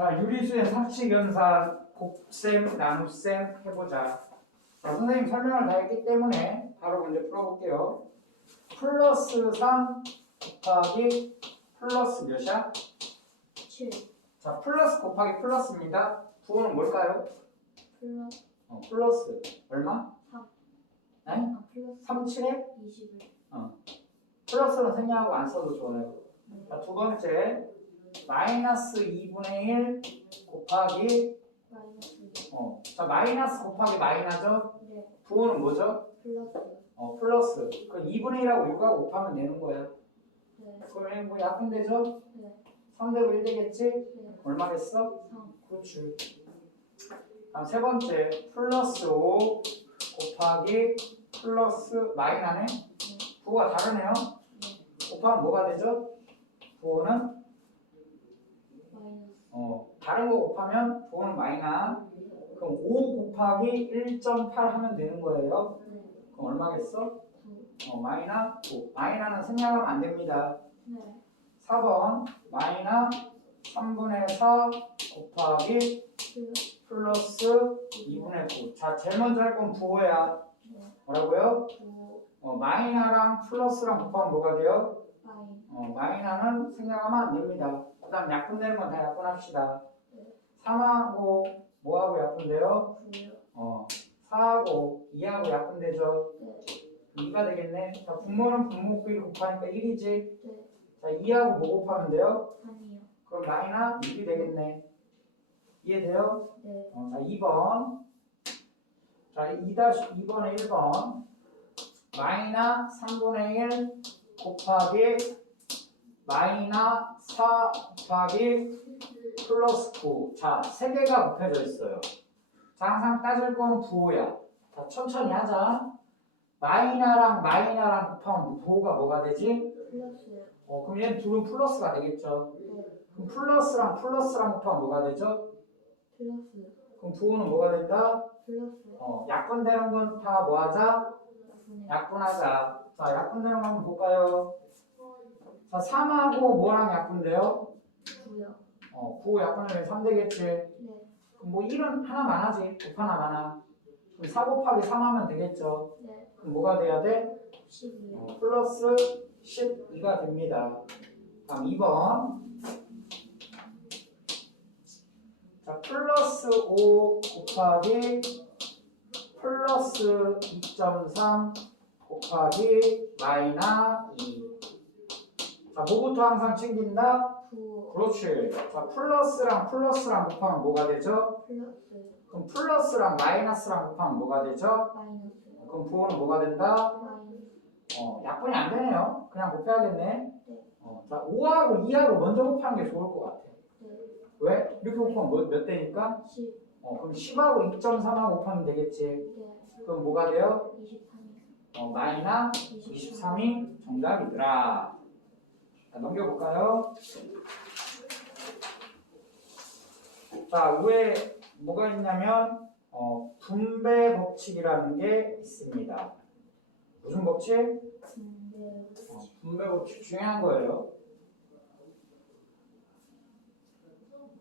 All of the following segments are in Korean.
자, 유리수의 상식 연산 곱셈, 나눗셈 해보자. 자, 선생님 설명을 다 했기 때문에 바로 먼저 풀어볼게요. 플러스 3 곱하기 플러스 몇이야? 7 자, 플러스 곱하기 플러스입니다. 부호는 뭘까요? 플러스 어, 플러스 얼마? 3 네? 아 플러스 3, 7에 21 플러스는 생략하고 안 써도 좋아요. 네. 자, 두 번째 마이너스 2분의 1 곱하기 마이너스 2 어, 자 마이너스 곱하기 마이너죠? 네 부호는 뭐죠? 플러스 어, 플러스. 그 2분의 1하고 6하고 곱하면 되는 거예요. 네 그러면 뭐 약분되죠? 네 3되고 1 되겠지? 네 얼마 됐어? 3 그렇지. 다음 세 번째 플러스 5 곱하기 플러스 마이너네? 부호가 다르네요. 곱하면 뭐가 되죠? 부호는 어, 다른 거 곱하면 부호는 마이너. 그럼 5 곱하기 1.8 하면 되는 거예요. 네 그럼 얼마겠어? 9 어, 마이너 5. 마이너는 생략하면 안 됩니다. 네 4번 마이너 3분의 4 곱하기 플러스 플러스 2분의 9. 자, 제일 먼저 할 건 부호야. 네 뭐라고요? 9 어, 마이너랑 플러스랑 곱하면 뭐가 돼요? 어, 마이너는 생략하면 안 됩니다. 그 다음 약분 되는 건 다 약분합시다. 네 3하고 뭐하고 약분돼요? 9요 어, 4하고 2하고 약분되죠. 네 2가 되겠네. 자, 분모는 분모 끼리 곱하니까 1이지. 네 자, 2하고 뭐 곱하면 돼요? 3이요 그럼 마이너 6이 되겠네. 이해돼요? 네 어, 자, 2번. 자, 2-2번에 1번. 마이너 3분의 1 곱하기 마이너 4 곱하기 플러스 9. 자, 세 개가 곱해져 있어요. 자, 항상 따질 건 부호야. 자, 천천히 하자. 마이너랑 마이너랑 곱하면 부호가 뭐가 되지? 어, 그럼 얘는 둘은 플러스가 되겠죠. 네 그럼 플러스랑 플러스랑 곱하면 뭐가 되죠? 플러스 그럼 부호는 뭐가 된다? 플러스 어, 약분되는 건 다 뭐하자? 약분하자. 자, 약분되는 거 한번 볼까요? 자, 3하고 뭐랑 약분돼요? 9요 어, 9 약분하면 3 되겠지. 네 그럼 뭐 1은 하나만 하지. 곱 하나만 하. 그럼 4 곱하기 3 하면 되겠죠. 네 그럼 뭐가 돼야 돼? 12요 어, 플러스 12가 됩니다. 다음 2번. 자, 플러스 5 곱하기 플러스 2.3 곱하기 마이너 2. 자, 뭐부터 항상 챙긴다? 9 그렇지. 자, 플러스랑 플러스랑 곱하면 뭐가 되죠? 플러스 그럼 플러스랑 마이너스랑 곱하면 뭐가 되죠? 마이너스 그럼 부호는 뭐가 된다? 마이너스 어, 약분이 안 되네요. 그냥 곱해야겠네. 네. 어, 자, 5하고 2하고 먼저 곱하는 게 좋을 것 같아. 네 왜? 이렇게 곱하면 뭐, 몇 대니까? 10 어, 그럼 10하고 2.3하고 곱하면 되겠지. 네 그럼 뭐가 돼요? 23이요 어, 마이너 23 23이 정답이더라. 자, 넘겨볼까요? 자, 위에 뭐가 있냐면, 어, 분배 법칙이라는 게 있습니다. 무슨 법칙? 분배 어, 분배 법칙 중요한 거예요.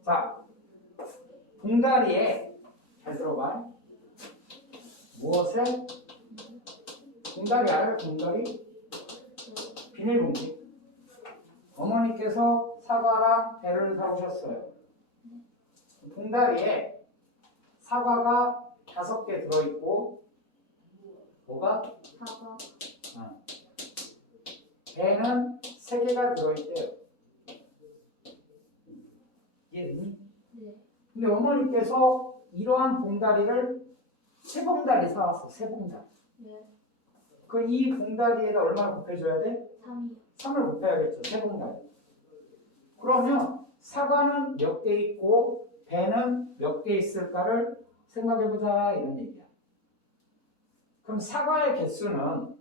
자, 봉다리에 잘 들어봐. 무엇에? 봉다리 알아요? 봉다리? 비닐봉지. 어머니께서 사과랑 배를 사오셨어요. 봉다리에 사과가 다섯 개 들어있고, 뭐가? 사과 배는 세 개가 들어있대요. 이해됐니? 네 근데 어머니께서 이러한 봉다리를 세 봉다리 사왔어. 세 봉다리. 네 그 이 봉다리에다 얼마를 곱해줘야 돼? 3이요 3을 곱해야겠죠. 세 봉다리. 그러면 사과는 몇 개 있고 배는 몇 개 있을까를 생각해보자 이런 얘기야. 그럼 사과의 개수는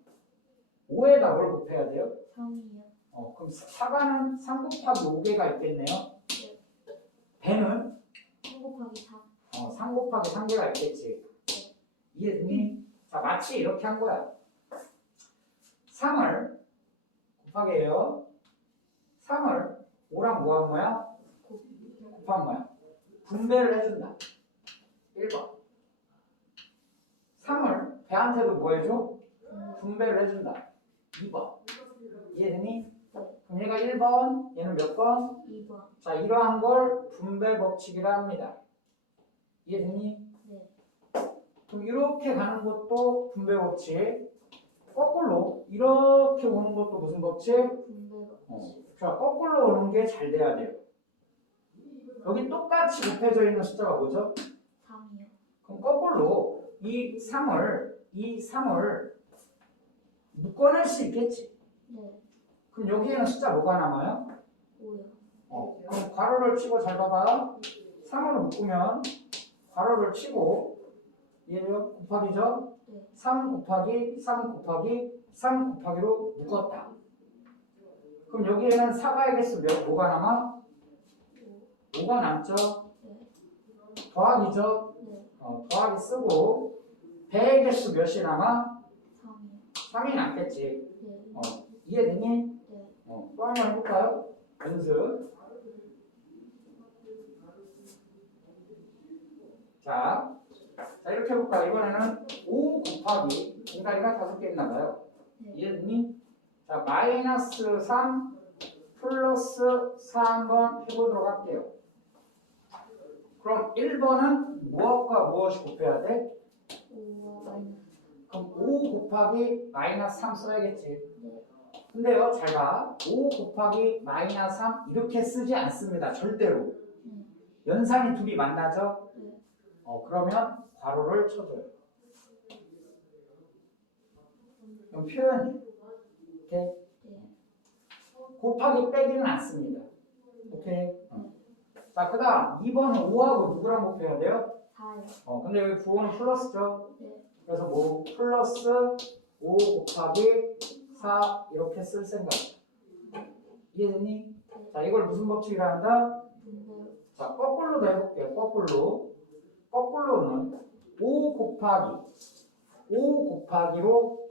5에다 뭘 곱해야 돼요? 3이요 어, 그럼 사과는 3 곱하기 5개가 있겠네요. 배는 3 곱하기 4 어, 3 곱하기 3개가 있겠지. 이해됐니? 자, 마치 이렇게 한 거야. 3을 곱하기 해요. 3을 5랑 뭐한 거야? 곱한 거야. 분배를 해준다. 1번. 3을 배한테도 뭐 해줘? 분배. 분배를 해준다. 2번. 이해되니? 네. 그럼 얘가 1번, 얘는 몇 번? 2번. 자, 이러한 걸 분배 법칙이라 합니다. 이해되니? 네. 그럼 이렇게 가는 것도 분배 법칙. 거꾸로 이렇게 오는 것도 무슨 법칙? 어. 자, 거꾸로 오는 게 잘 돼야 돼요. 여기 똑같이 곱해져 있는 숫자가 뭐죠? 3이요. 그럼 거꾸로 이 3을 이 3을 묶어낼 수 있겠지. 네. 그럼 여기에는 숫자 뭐가 남아요? 5요. 어, 그럼 괄호를 치고 잘 봐봐. 3으로 묶으면 괄호를 치고 얘요 곱하기죠? 네. 3 곱하기 3 곱하기 3 곱하기로 묶었다. 그럼 여기에는 4가의 개수 몇, 5가 남아? 5. 5가 남죠? 네. 더하기죠? 네. 어, 더하기 쓰고 배의 개수 몇이 남아? 3이요. 3이 남겠지. 네. 어, 이해되니? 네. 어, 또 한번 해볼까요? 연습. 자, 자 이렇게 해볼까? 이번에는 5 곱하기 인가리가 다섯 개 있나봐요. 네. 이해되니? 자, 마이너스 3 플러스 4 한번 해보도록 할게요. 그럼 1번은 무엇과 무엇이 곱해야 돼? 5와 마이너스. 그럼 5 곱하기 마이너스 3 써야겠지. 네. 근데요, 잘 봐. 5 곱하기 마이너스 3 이렇게 쓰지 않습니다. 절대로. 네. 연산이 둘이 만나죠? 네. 어, 그러면 괄호를 쳐줘요. 그럼 표현이 네. 곱하기 빼기는 않습니다. 오케이? 어. 자, 그 다음 2번은 5하고 누구랑 곱해야 돼요? 4요. 어, 근데 여기 9는 플러스죠? 네. 그래서 뭐 플러스 5 곱하기 4 이렇게 쓸 생각. 이해됐니? 자, 이걸 무슨 법칙이라 한다? 자, 거꾸로도 해볼게요. 거꾸로. 거꾸로는 5 곱하기 5 곱하기로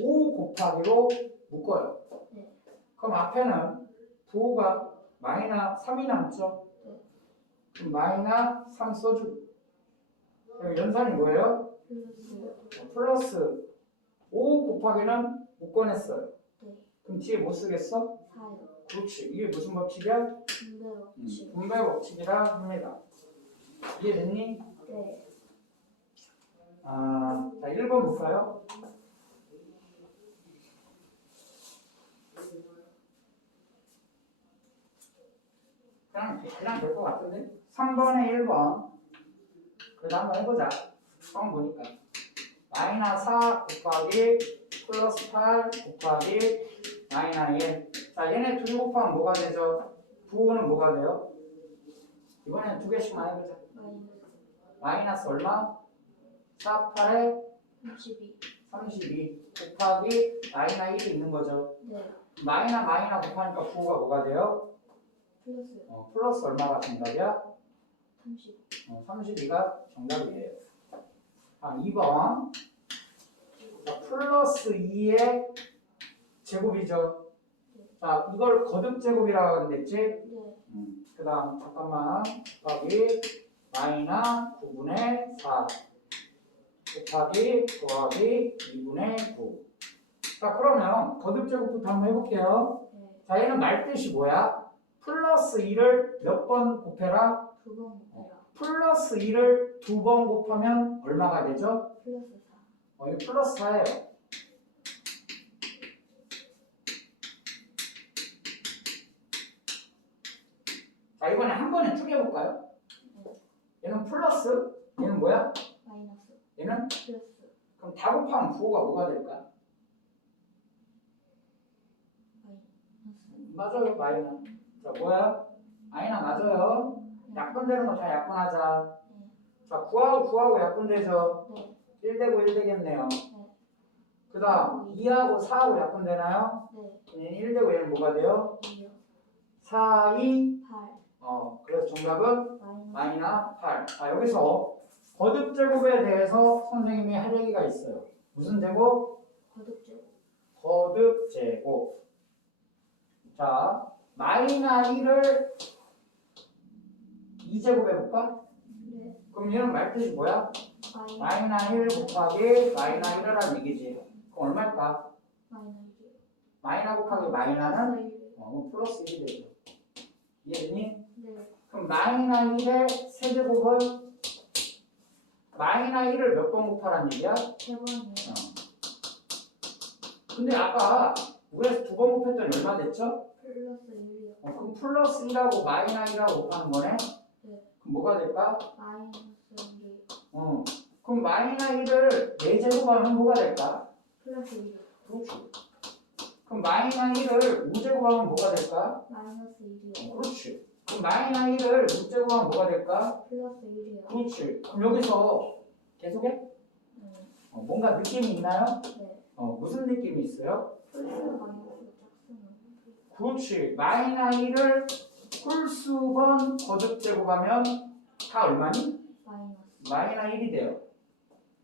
5 곱하기로 묶어요. 네. 그럼 앞에는 부호가 마이너 3이 남죠? 네. 그럼 마이너 3 써주고 연산이 뭐예요? 플러스. 플러스 5 곱하기는 묶어냈어요. 네. 그럼 뒤에 못 쓰겠어? 4요. 그렇지. 이게 무슨 법칙이야? 분배 음, 법칙. 분배 법칙이라 합니다. 이해됐니? 네. 아, 자, 1번 볼까요? 그냥, 그냥 될 것 같은데? 3번에 1번. 그래도 한번 해보자. 처음 보니까. 마이너스 4 곱하기 플러스 8 곱하기 마이너스 1. 자, 얘네 둘이 곱하면 뭐가 되죠? 부호는 뭐가 돼요? 이번엔 두 개씩만 해보자. 마이너스 얼마? 4, 8에 32. 32 곱하기 마이너 1이 있는 거죠. 네. 마이너 마이너 곱하니까 부호가 뭐가 돼요? 플러스. 어, 플러스 얼마가 정답이야? 30. 어, 32가 정답이에요. 아, 2번. 자, 플러스 2의 제곱이죠. 자, 이걸 거듭 제곱이라고 했겠지? 네. 음, 그 다음, 잠깐만. 곱하기 마이너 9분의 4 곱하기 더하기 2분의 9. 자, 그러면 거듭 제곱부터 한번 해볼게요. 네. 자, 얘는 말뜻이 뭐야? 플러스 2를 몇 번 곱해라? 두번 곱해라. 플러스 2를 두 번 곱하면 얼마가 되죠? 플러스 4. 어, 이거 플러스 4예요. 4곱하면 9가 뭐가 될까? 맞아요, 마이너. 자, 뭐야? 아이나 맞아요. 약분되는 거 다 약분하자. 자, 9하고 9하고 약분되죠? 1 되고 1 되겠네요. 그 다음 2하고 4하고 약분되나요? 얘는 1 되고 1은 뭐가 돼요? 4, 2, 8. 어, 그래서 정답은 마이너 8. 아, 여기서 거듭 제곱에 대해서 선생님이 할 얘기가 있어요. 무슨 제곱? 거듭제곱. 거듭 제곱. 자, 마이너 1을 2제곱 해볼까? 네. 그럼 얘는 말뜻이 뭐야? 마이너스 마이너 1 곱하기 마이너 1이라는 얘기지. 그럼 얼마일까? 마이너스 마이너 곱하기 마이너는 어, 그럼 플러스 1이 되죠. 이해되니? 네. 그럼 마이너 1의 세제곱은 마이너 1을 몇 번 곱하라는 얘기야? 세 번이요. 어. 근데 아까 우리가 두번 곱했더니 얼마 됐죠? 플러스 1이요. 어, 그럼 플러스 1하고 마이너 1하고 곱하는 거네? 네. 그럼 뭐가 될까? 마이너스 1이 어. 그럼 마이너 1을 4제곱하면 뭐가 될까? 플러스 1이요. 그렇지. 그럼 마이너 1을 5제곱하면 뭐가 될까? 마이너스 1이요. 어, 그렇지. 그럼 마이너 1을 6제곱하면 뭐가 될까? 플러스 1이요. 그렇지. 그럼 여기서 계속해? 네. 어, 뭔가 느낌이 있나요? 네. 어, 무슨 느낌이 있어요? 플러스 마이너스 짝수는 그렇지. 마이너 1을 홀수번 거듭 제곱하면 다 얼마니? 마이너스 마이너 1이 돼요.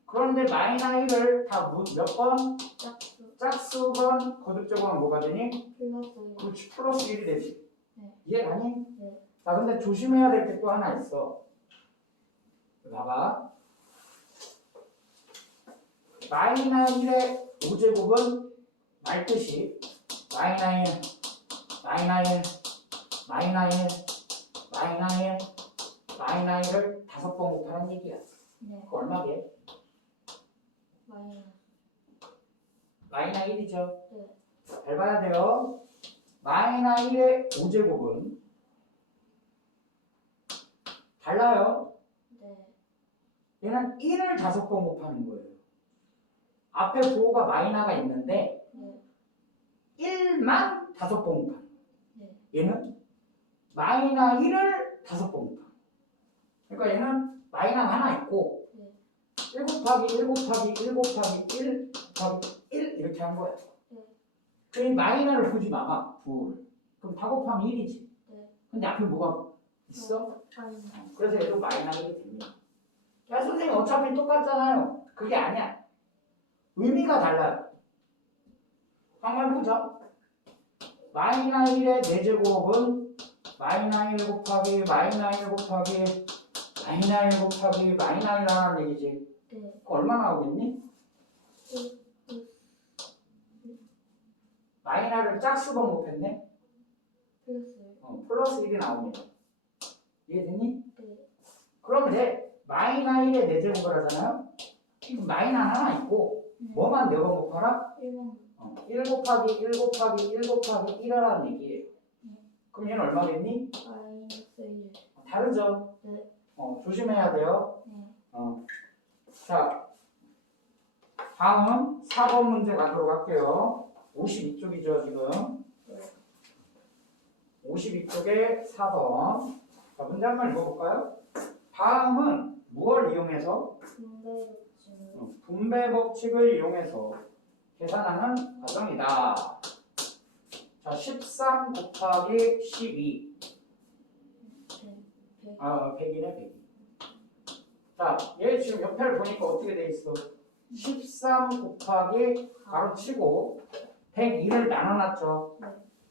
그런데 마이너 1을 다몇 번? 짝수 짝수번 거듭 제곱하면 뭐가 되니? 플러스 1. 그렇지. 플러스 1이 되지. 네. 이해가니? 네. 자, 근데 조심해야 될 게 또 하나 있어. 봐봐. 마이너 1의 5제곱은 말뜻이 마이너 1, 마이너 1, 마이너 1, 마이너 1, 마이너 1을 다섯 번 곱하는 얘기야. 네. 그거 얼마게? 마이너스 마이너 1이죠. 네. 잘 봐야 돼요. 마이너 1의 5제곱은 달라요. 네. 얘는 1을 다섯 번 곱하는 거예요. 앞에 부호가 마이너가 있는데 네. 1만 다섯 번 곱하는 네. 거예요. 얘는 마이너 1을 다섯 번 곱하는 거예요. 그러니까 얘는 마이너가 하나 있고 네. 1 곱하기 1 곱하기 1 곱하기 1 곱하기 1 이렇게 한. 네. 그 마이너를 보지 마, 부호를. 그럼 다 곱하면 1이지. 네. 근데 앞에 뭐가 있어? 마이너스 어, 그래서 얘도 마이너 1이 됩니다. 야 선생님 어차피 똑같잖아요. 그게 아니야. 의미가 달라요. 한번 보자. 마이너 1의 4제곱은 마이너 1 곱하기 마이너 1 곱하기 마이너 1 곱하기 마이너 1 하는 얘기지. 네. 그거 얼마 나오겠니? 마이너를 짝수번 곱했네? 플러스 어, 플러스 1이 나옵니다. 이해되니? 네. 그런데 마이너 1의 4제곱을 하잖아요? 그럼 마이너 하나 있고 네. 뭐만 4번 곱하라? 1번 어, 1 곱하기 1 곱하기 1 곱하기 1이라는 얘기예요. 그럼 얘는 얼마겠니? 마이너스 1. 다르죠? 네. 어, 조심해야 돼요. 네. 어. 자, 다음은 4번 문제 가도록 할게요. 52쪽이죠, 지금. 네. 52쪽에 4번. 자, 문제 한 번 읽어볼까요? 다음은 무엇을 이용해서? 분배 법칙을 이용해서 계산하는 과정이다. 자, 13 곱하기 12. 네. 100. 아, 100이네, 100. 자, 얘 지금 옆에를 보니까 어떻게 돼 있어? 13 곱하기 가로 치고 102를 나눠놨죠. 네.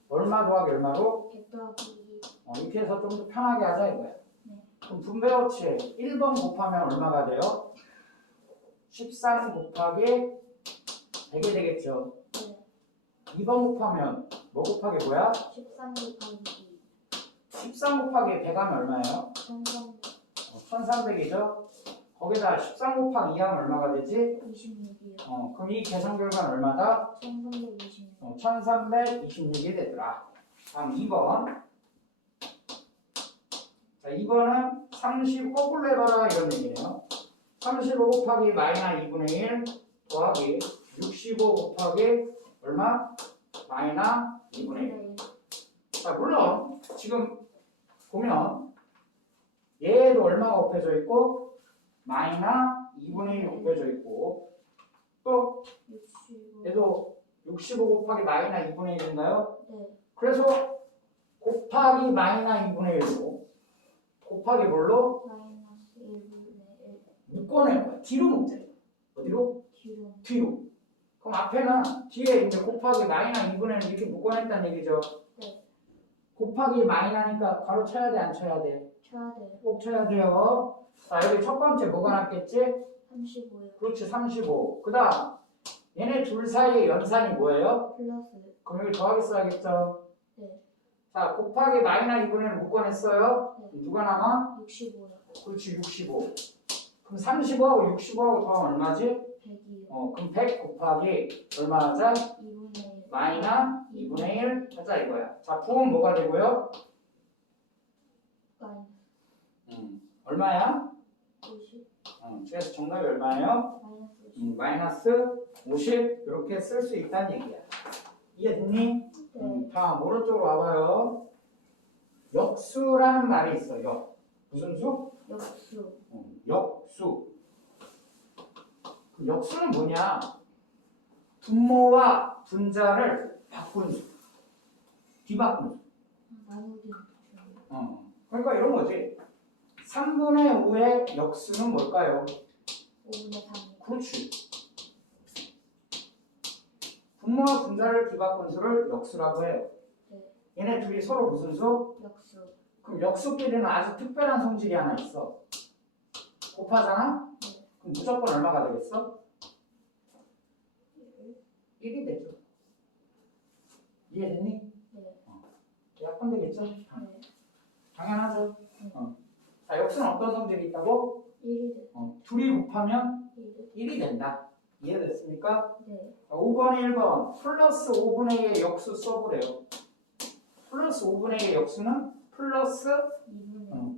얼마 더하기 얼마로? 100 더하기 2. 어, 이렇게 해서 좀 더 편하게 하자 이거야. 네. 그럼 분배 법칙 1번 곱하면 얼마가 돼요? 13 곱하기 100이 되겠죠. 네. 2번 곱하면 뭐 곱하기 뭐야? 13 곱하기 2. 13 곱하기 100 하면 얼마예요? 1300. 1300이죠? 거기다 13 곱하기 2 하면 얼마가 되지? 26이요. 어, 그럼 이 계산 결과는 얼마다? 1326. 어, 1326이 되더라. 다음 2번. 자, 2번은 30 거꾸로 해봐라 이런 얘기예요. 35 곱하기 마이너 2분의 1 더하기 65 곱하기 얼마? 마이너 2분의 1. 네. 자, 물론 지금 보면 얘도 얼마가 곱해져 있고 마이너 2분의 1 곱해져 있고 또 65. 얘도 65 곱하기 마이너 2분의 1인가요? 네. 그래서 곱하기 마이너 2분의 1로 곱하기 뭘로? 마이너스 1분의 1. 묶어낼 거야. 뒤로 묶자. 어디로? 뒤로. 뒤로. 그럼 앞에는 뒤에 이제 곱하기 마이너 2분의 1 이렇게 묶어냈다는 얘기죠. 네. 곱하기 마이너니까 가로 쳐야 돼, 안 쳐야 돼? 쳐야 돼요. 꼭 쳐야 돼요. 자, 여기 첫 번째 뭐가 났겠지? 35요. 그렇지, 35. 그 다음, 얘네 둘 사이의 연산이 뭐예요? 플러스 그럼 여기 더하기 써야겠죠? 네. 자, 곱하기 마이너 2분의 묶어냈어요? 네. 누가 남아? 65요. 그렇지, 65. 그럼 35하고 65하고 더하면 얼마지? 100이요. 어, 그럼 100 곱하기 얼마 하자? 2분의 1. 마이너 2분의 1 하자 이거야. 자, 부은 뭐가 되고요? 마이너스 음, 얼마야? 50. 어, 그래서 정답이 얼마예요? 마이너스 50. 음, 마이너스 50 이렇게 쓸 수 있다는 얘기야. 이해됐니? 네. 음, 다음 오른쪽으로 와봐요. 역수라는 말이 있어. 역. 무슨 수? 역수. 어, 역수. 그 역수는 뭐냐? 분모와 분자를 바꾼 수. 뒤바꾼 수. 어. 그러니까 이런 거지. 3분의 5의 역수는 뭘까요? 5분의 3. 그렇지. 분모와 분자를 뒤바꾼 수를 역수라고 해요. 네. 얘네 둘이 서로 무슨 수? 역수. 그럼 역수끼리는 아주 특별한 성질이 하나 있어. 곱하잖아? 네. 그럼 무조건 얼마가 되겠어? 1. 1이 되죠. 이해됐니? 네. 약분 되겠죠? 네. 당연하죠. 네. 어. 자, 역수는 어떤 성질이 있다고? 1이 돼. 어, 둘이 곱하면 1. 1이 된다. 이해됐습니까? 네. 자, 5번, 1번 플러스 5분의 1의 역수 써보래요. 플러스 5분의 1의 역수는 플러스 2분의 어.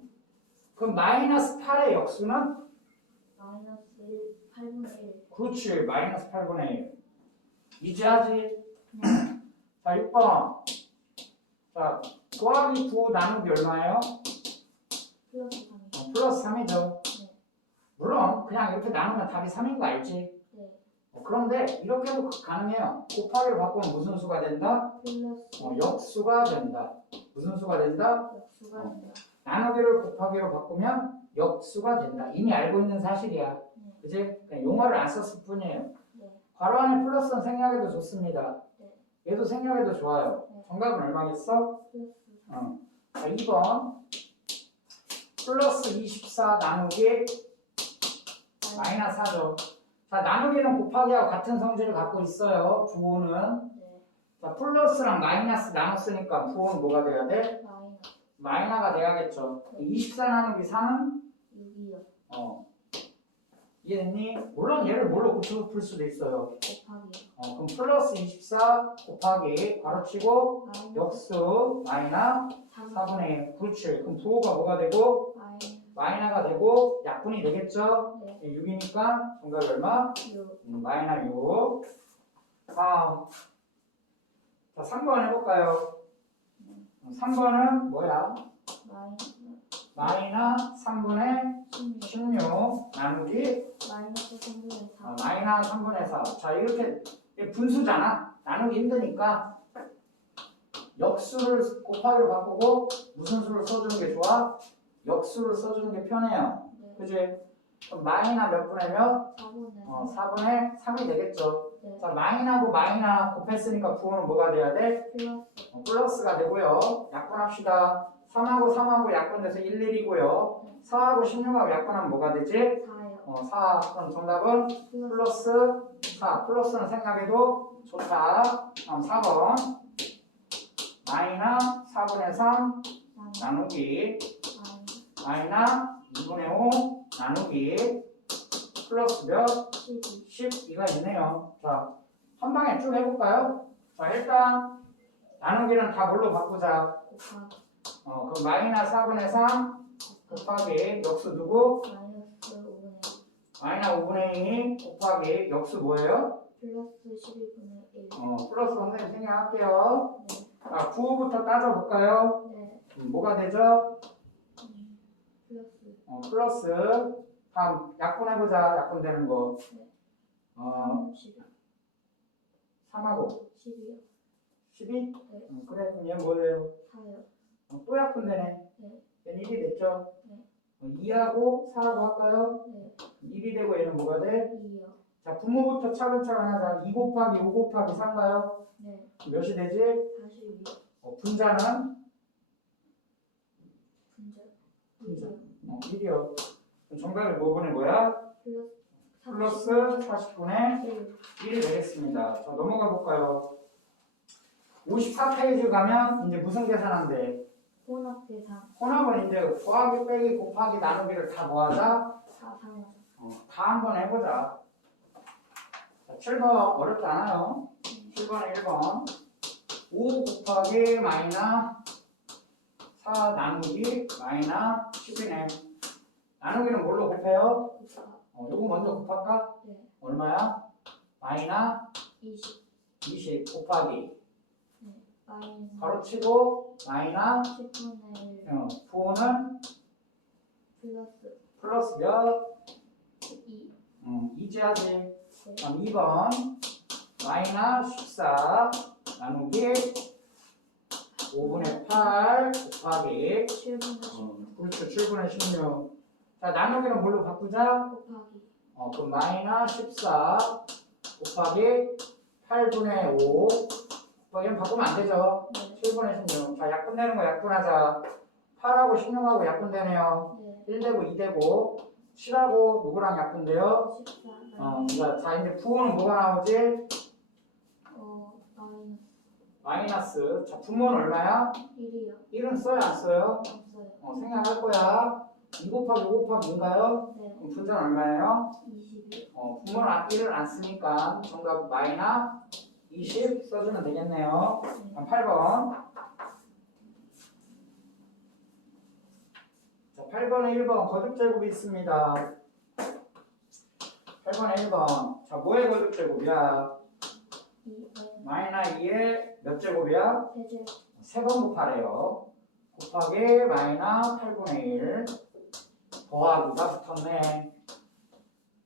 그럼 마이너스 8의 역수는 마이너스 1. 8분의 1. 그렇지 마이너스 8분의 1 이제 하지 네. 자 6번 자 더하기 9 나누기 얼마예요? 플러스 3. 어, 플러스 3이죠 네. 물론 그냥 이렇게 나누면 답이 3인 거 알지? 네. 어, 그런데 이렇게도 가능해요 곱하기를 바꾸면 무슨 수가 된다? 플러스 어, 역수가 된다 무슨 수가 된다? 역수가 어. 된다. 나누기를 곱하기로 바꾸면 역수가 된다 이미 알고 있는 사실이야 네. 그지? 용어를 안 썼을 뿐이에요 네. 괄호 안에 플러스는 생략해도 좋습니다. 네. 얘도 생략해도 좋아요. 네. 정답은 얼마겠어? 플러스 어. 자, 2번. 플러스 24 나누기 마이너스 4죠. 자, 나누기는 곱하기하고 같은 성질을 갖고 있어요. 부호는. 네. 자, 플러스랑 마이너스 나눴으니까 부호는 뭐가 돼야 돼? 마이너스 마이너가 돼야겠죠. 24 나누기 3은? 6이요. 어. 이해됐니? 물론 얘를 뭘로 고쳐서 풀 수도 있어요. 곱하기 어, 그럼 플러스 24 곱하기 가로치고 마이너스 역수 마이너 3. 4분의 1 그렇지 그럼 부호가 뭐가 되고 마이너가 되고 약분이 되겠죠 네. 6이니까 정답 얼마? 6. 음, 마이너 6 다음 자 3번 해볼까요? 음, 3번은 뭐야? 마이너스 마이너 3분의 16. 16 나누기 마이너스 3분의 어, 4. 마이너 3분의 4. 자, 이렇게 분수잖아. 나누기 힘드니까 역수를 곱하기로 바꾸고 무슨 수를 써주는 게 좋아? 역수를 써주는 게 편해요. 네. 그지? 그럼 마이너 몇 분의 몇? 4분의 어, 3. 4분의 3이 되겠죠. 네. 자, 마이너하고 마이너 곱했으니까 부호는 뭐가 돼야 돼? 플러스 어, 플러스가 되고요. 약분합시다. 3하고 3하고 약분돼서 1, 1이고요. 4하고 16하고 약분하면 뭐가 되지? 4요. 어, 4. 그럼 정답은 플러스 플러스 4 플러스는 생각해도 좋다 다음 4번 마이너 4분의 3 나누기 마이너 2분의 5 나누기 플러스 몇? 12. 12가 있네요 자 한 방에 쭉 해볼까요? 자 일단 나누기는 다 뭘로 바꾸자 어, 그럼 마이너 4분의 3 곱하기 역수 마이너스 5분의 마이너 5분의 2 곱하기 역수 뭐예요? 1. 플러스 12분의 1. 어, 플러스 선생님 생략할게요 네. 자, 9부터 따져볼까요? 네. 음, 뭐가 되죠? 어, 플러스 다음 약분해보자 약분되는 거 네. 어, 30. 3하고 12요. 12? 네. 음, 그래 그럼 얘는 뭐예요? 4요. 어, 또 약분되네 네. 얘는 1이 됐죠? 네. 어, 2하고 4하고 할까요? 네. 1이 되고 얘는 뭐가 돼? 2요. 자 분모부터 차근차근 하자 2 곱하기 5 곱하기 3가요? 네. 몇이 되지? 42요. 어, 분자는 분자. 어, 1이요. 정답이 뭐분의 뭐야? 플러스 플러스 40분의 1 1이 되겠습니다. 자, 넘어가 볼까요? 54페이지 가면 이제 무슨 계산한대? 혼합 계산 혼합은 이제 더하기 빼기 곱하기 나누기를 다 뭐하자? 4 3 어, 다 한번 해보자. 자, 7번 어렵지 않아요. 7번에 1번. 5 곱하기 마이너 4 나누기 마이너 10이네. 나누기는 뭘로 곱해요? 9 어, 요거 먼저 곱할까? 네 얼마야? 마이너 20 20 곱하기 네 마이너스 바로 치고 마이너 10분의 1 어, 부호는 플러스 플러스 몇? 2 음, 이지하지. 네. 그럼 2번 마이너 14 나누기 5분의 8 곱하기 7분의 10 어, 그렇죠. 7분의 16 자 나누기는 뭘로 바꾸자? 곱하기. 어, 그럼 마이너 14 곱하기 8분의 5 곱하기 바꾸면 안 되죠? 네. 7분의 16 자 약분되는 거 약분하자. 8하고 16하고 약분되네요. 네. 1 되고 2 되고 7하고 누구랑 약분돼요? 14 어, 자, 자 이제 부호는 뭐가 나오지? 어 마이너스. 자, 분모는 얼마야? 1이요 1은 써요, 안 써요? 없어요 어, 생각할 거야. 2 곱하기 5 곱하기 2인가요? 네 그럼 분자는 얼마예요? 21 어, 분모는 1을 안 쓰니까 정답 마이너 20 써주면 되겠네요. 네 그럼 8번. 자, 8번에 1번 거듭제곱이 있습니다. 8번에 1번. 자, 뭐의 거듭제곱이야? 2 마이너 2의 몇 제곱이야? 세제 세번 곱하래요. 곱하기 마이너 8분의 1 더하기가 붙었네.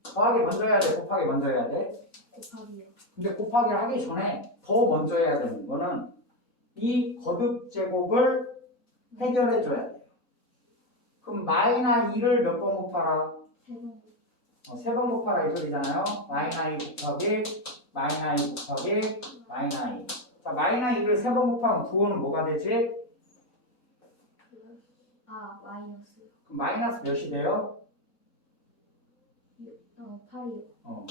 더하기 먼저 해야 돼? 곱하기 먼저 해야 돼? 곱하기요 근데 곱하기를 하기 전에 더 먼저 해야 되는 거는 이 거듭 제곱을 해결해 줘야 돼요. 그럼 마이너 2를 몇 번 곱하라? 3번 어, 세번 곱하라 이 소리잖아요. 마이너 2 곱하기 마이너 2 곱하기 마이너 2. 자, 마이너 2를 세 번 곱하면 부호는 뭐가 되지? 아 마이너스 그럼 마이너스 몇이 돼요? 어 8이요 어.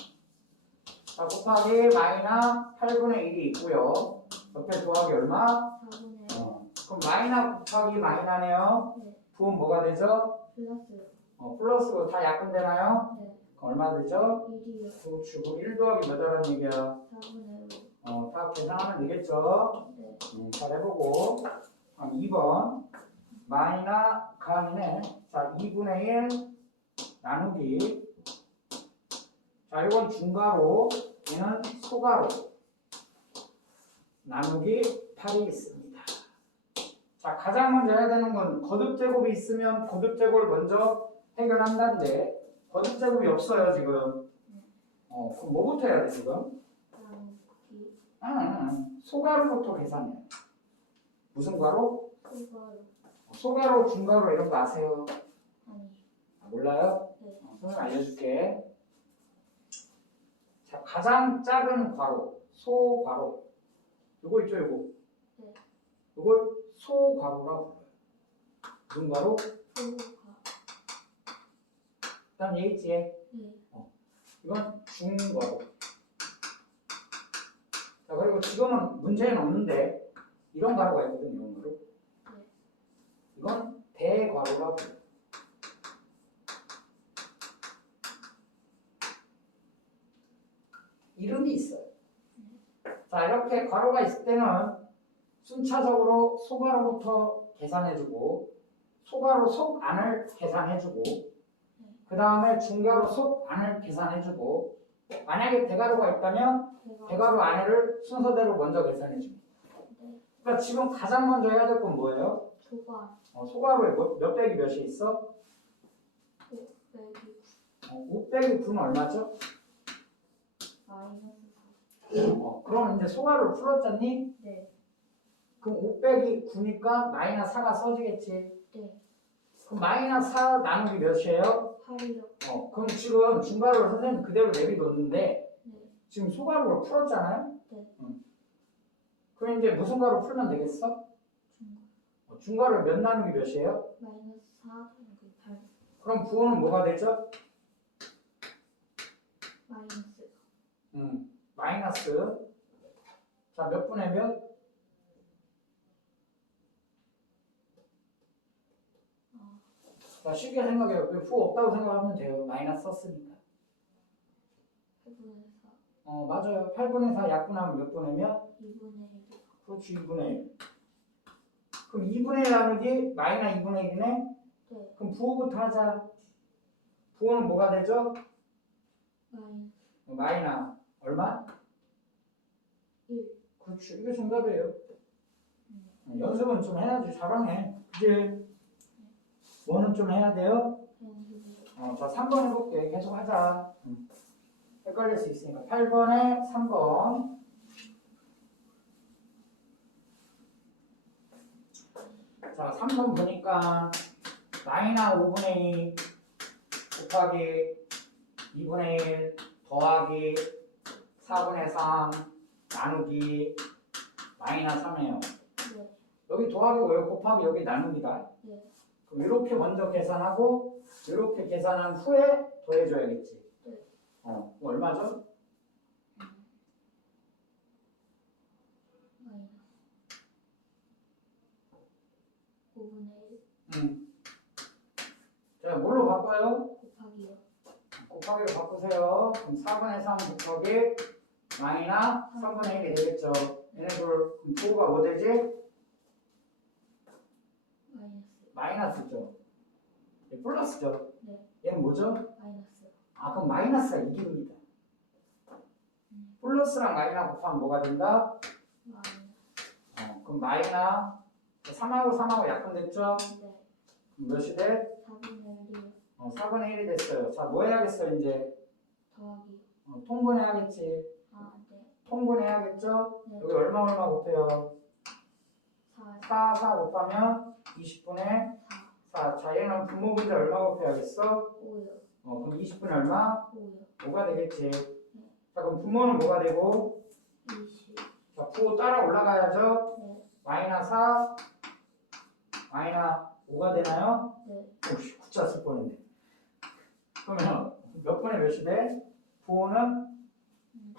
자, 곱하기 마이너 8분의 1이 있고요. 옆에 더하기 얼마? 4분의 어. 그럼 마이너 곱하기 마이너네요. 네 부호는 뭐가 되죠? 플러스요 어, 플러스로 다 약분되나요? 네 얼마 되죠? 1이요 그렇죠. 1 더하기 몇 하라는 얘기야? 4분의 어, 다 계산하면 되겠죠? 5네 음, 잘 해보고. 그럼 2번. 마이너 칸이네. 자, 2분의 1 나누기. 자, 이건 중가로, 얘는 소가로. 나누기 8이 있습니다. 자, 가장 먼저 해야 되는 건 거듭제곱이 있으면 거듭제곱을 먼저 해결한다는데, 거듭 제곱이 없어요, 지금. 어, 그럼 뭐부터 해야 돼, 지금? 나누기 응, 소가로부터 계산해. 무슨? 소가로 소가로, 중가로 이런 거 아세요? 아, 몰라요? 네 어, 선생님 알려줄게. 자, 가장 작은 괄호, 소괄호. 이거 있죠, 이거. 네. 이걸 소괄호라고 불러요. 무슨 괄호? 소가 그다음 얘 있지. 얘. 네 이건 중괄호. 자, 그리고 지금은 문제는 없는데 이런 괄호가 있거든요, 이런 괄호. 네. 이건 대괄호라고. 이름이 있어요. 자, 이렇게 괄호가 있을 때는 순차적으로 소괄호부터 계산해주고, 소괄호 속 안을 계산해주고, 그 다음에 중괄호 속 안을 계산해주고, 만약에 대괄호가 있다면 대괄호 안을 순서대로 먼저 계산해줍니다. 네 그러니까 지금 가장 먼저 해야 될 건 뭐예요? 소가 어, 소괄호에 몇, 몇 빼기 몇이 있어? 빼기 어, 5 빼기 9는 얼마죠? 마이너스 어, 그럼 이제 소괄호를 풀었잖니? 4 네. 그럼 5 빼기 9니까 마이너스 4가 써지겠지? 네. 그럼 마이너스 4 나누기 몇이에요? 8이요 어, 그럼 지금 중괄호를 선생님 그대로 내비뒀는데 네 지금 소괄호를 풀었잖아요? 네. 응. 그럼 이제 무슨 괄호 풀면 되겠어? 중괄 어, 중괄호 몇 나누기 몇이에요? 마이너스 4 나누기 8 그럼 부호는 뭐가 되죠? 마이너스 음, 마이너스. 자, 몇 분의 몇? 어, 자, 쉽게 생각해요. 그 부호 없다고 생각하면 돼요. 마이너스 썼으니까. 8분의 4 어, 맞아요. 8분의 4 약분하면 몇 몇? 2분의 1 그렇지, 2분의 1. 그럼 2분의 1 나누기 마이너 2분의 1이네? 네 그럼 부호부터 하자. 부호는 뭐가 되죠? 마이너스 마이너 얼마? 1 그렇지, 이게 정답이에요. 음. 연습은 좀 해야지. 잘하네. 그지? 뭐는 좀 해야 돼요? 연습을 어, 자, 3번 해볼게. 계속 하자. 음. 헷갈릴 수 있으니까. 8번에 3번. 자, 3번 보니까 마이너 5분의 2 곱하기 2분의 1 더하기 4분의 3 나누기 마이너 3이에요. 네 여기 더하기고 여기 곱하기 여기 나누기다. 네. 그럼 이렇게 먼저 계산하고 이렇게 계산한 후에 더해줘야겠지. 네. 어, 얼마죠? 마이너스 5분의 1 음. 자, 뭘로 바꿔요? 곱하기요 곱하기로 바꾸세요. 그럼 4분의 3 곱하기 마이너 3분의 1이 되겠죠. 얘네들 그럼 부호가 뭐 되지? 마이너스 마이너스죠. 얘 플러스죠. 네. 얘는 뭐죠? 마이너스 아, 그럼 마이너스가 이깁니다. 플러스랑 마이너 곱하면 뭐가 된다? 마이너스 어, 그럼 마이너 3하고 3하고 약분됐죠? 네 그럼 몇이 돼? 4분의 1이요 어, 4분의 1이 됐어요. 자, 뭐 해야겠어, 이제? 더하기 어, 통분해야겠지. 아 네 통분해야겠죠? 네. 여기 얼마 얼마 곱해요? 4 4, 4 곱하면 20분의 4 4. 자, 얘는 분모 분자 얼마 곱해야겠어? 5요 어, 그럼 20분의 얼마? 5요 5가 되겠지. 자, 그럼 분모는 뭐가 되고? 20 자, 부호 따라 올라가야죠? 네 마이너 4, 마이너 5가 되나요? 네. 오씨, 구자 쓸 뻔했네. 그러면 몇 분의 몇이 돼? 부호는 음.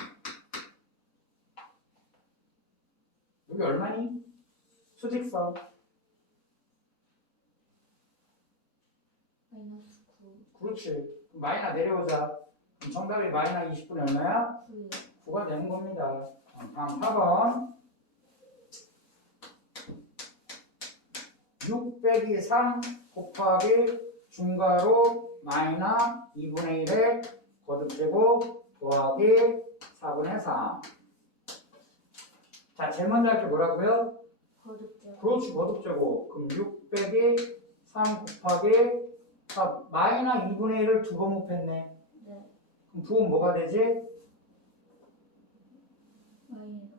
여기 얼마니? 수직선. 마이너스 9 그렇지. 마이너 내려오자. 정답이 마이너 20분의 얼마야? 9요 9가 되는 겁니다. 어, 다음 4번. 6 빼기 3 곱하기 중괄호 마이너 2분의 1에 거듭제곱 더하기 4분의 3. 자, 제일 먼저 할 게 뭐라고요? 거듭제곱 그렇지, 거듭제곱. 그럼 6 빼기 3 곱하기 자, 마이너 2분의 1을 두 번 곱했네. 네 그럼 부은 뭐가 되지? 마이너스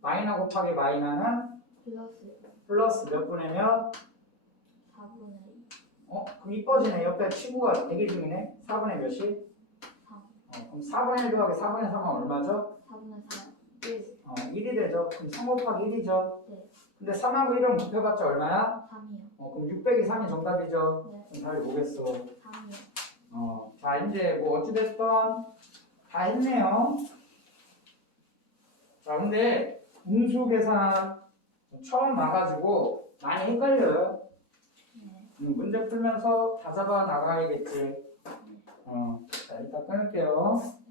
마이너 곱하기 마이너는 플러스 플러스 몇 분의 몇? 4분의 2 어? 그럼 이뻐지네. 옆에 치구가 대기 중이네. 4분의 몇이? 3 어, 그럼 4분의 1 더하기 4분의 3은 얼마죠? 4분의 4 1 어, 1이 되죠. 그럼 3 곱하기 1이죠. 네. 근데 3하고 1은 곱해봤자 얼마야? 3이요 어, 그럼 6 빼기 3이 정답이죠. 네 뭐겠어? 3이요 어, 자, 이제 뭐 어찌됐든 다 했네요. 자, 근데 분수 계산 처음 와가지고 많이 헷갈려요. 네 음, 문제 풀면서 다 잡아 나가야겠지. 어, 자, 일단 끊을게요.